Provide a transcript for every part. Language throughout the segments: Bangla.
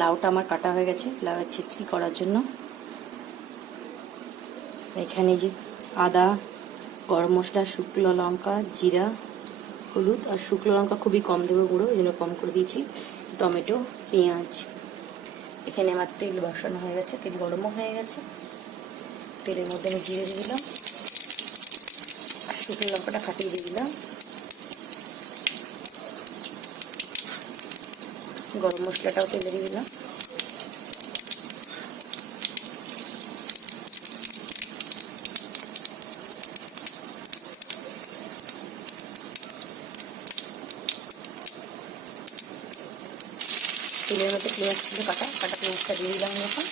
লাউটা আমার কাটা হয়ে গেছে, লাউয়ের ছিচকি করার জন্য। এখানে যে আদা, গরম মশলা, শুকনো লঙ্কা, জিরা, হলুদ, আর শুকনো লঙ্কা খুবই কম দেবো গুঁড়ো, এই জন্য কম করে দিয়েছি। টমেটো, পেঁয়াজ। এখানে আমার তেল বসানো হয়ে গেছে, তেল গরমও হয়ে গেছে। তেলের মধ্যে আমি জিরে দিয়ে দিলাম। শুকনো লঙ্কাটা ফাটিয়ে দিয়ে দিলাম। গরম মশলাটাও তেলে দিয়ে দিলাম। তেলের মধ্যে পেঁয়াজ ছিল কাটা কাটা পেঁয়াজটা দিয়ে দিলাম এখন।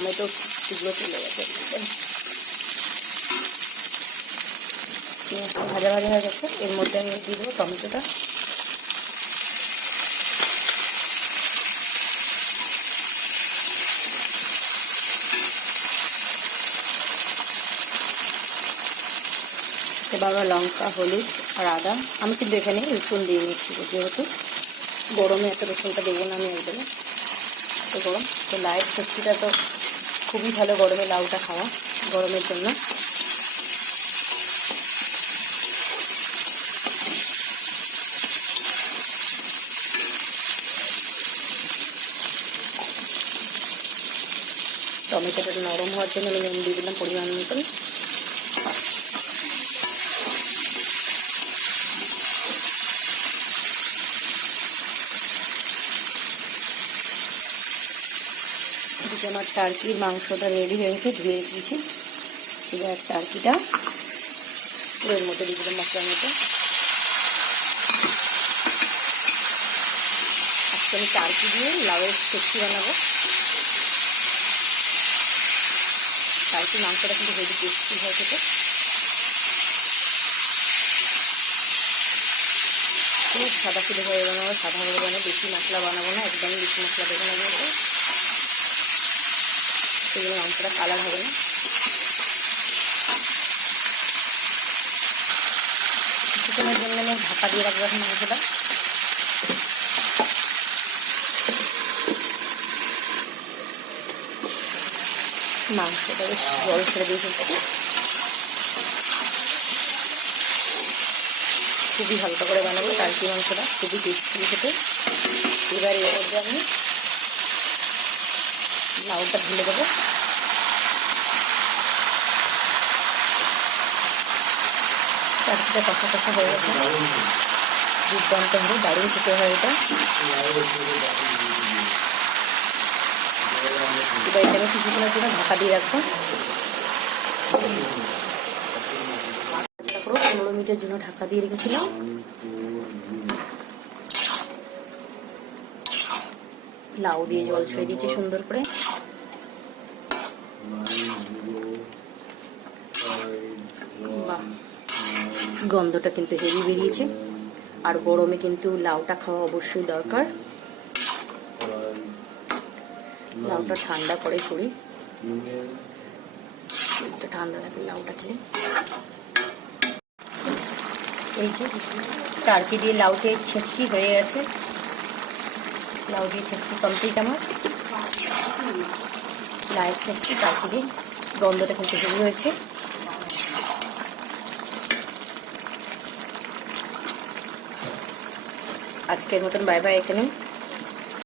টমেটো টুকরো চলে গেছে। ভাজা ভাজা হয়ে গেছে। এর মধ্যে আমি দিয়ে দেবো টমেটোটা। এবার লঙ্কা, হলুদ আর আদা। আমি কিন্তু এখানে রসুন দিয়ে নিচ্ছি যেহেতু গরমে এত রসুনটা দেবো না আমি একদমই। তো গরম, তো লাইট সবজিটা তো খুবই ভালো গরমে লাউটা খাওয়া, গরমের জন্য। টমেটোটা নরম হওয়ার জন্য আমি নুন দিয়ে দিলাম পরিমাণ মতন। এদিকে আমার টার্কির মাংসটা রেডি হয়েছে ধুয়ে রেখেছি এবার টার্কিটা পুরোর মধ্যে দিয়ে দিলাম মশলার মধ্যে। আজকে আমি টার্কি দিয়ে লাউয়ের সবজি বানাবো। টার্কি মাংসটা কিন্তু হেভি টেস্টি হয় খেতে খুব সাদা সিধে হয়ে বানাবো সাধাভাবে বানাবো বেশি মশলা বানাবো না, একদমই বেশি মশলা দেবো না সেগুলো মাংসটা কালার হবে। না কিছুক্ষণের জন্য আমি ঢাকা দিয়ে রাখব এখন মাংসটা মাংসটা বেশ জল ছেড়ে দিয়ে খুবই হালকা করে বানাবো টার্কি মাংসটা, খুবই টেস্টি খেতে। এবার এর মধ্যে আমি লাউটা ঢেলে দেবো। চারটিটা কষা কষা হয়ে গেছে। দুর্দান্ত হবে, দারুণ খেতে হয় এটা। এবার এটা আমি কিছুক্ষণের জন্য ঢাকা দিয়ে রাখব পনেরো মিনিটের জন্য ঢাকা দিয়ে রেখেছিলাম। লাউ দিয়ে জল ছেড়ে দিয়েছি সুন্দর করে। গন্ধটা কিন্তু হেভি বেরিয়েছে। আর গরমে কিন্তু লাউটা খাওয়া অবশ্যই দরকার। লাউটা ঠান্ডা করে শরীরটা ঠান্ডা থাকে লাউটা খেলে। এই যে, টার্কি দিয়ে লাউতে ছেঁচকি হয়ে গেছে। লাউ দিয়ে ছেঁচকি কমপ্লিট আমার। লাউয়ের ছেঁচকি দিয়ে গন্ধটা কিন্তু হেভি হয়েছে। আজকের মতন বাই বাই এখানে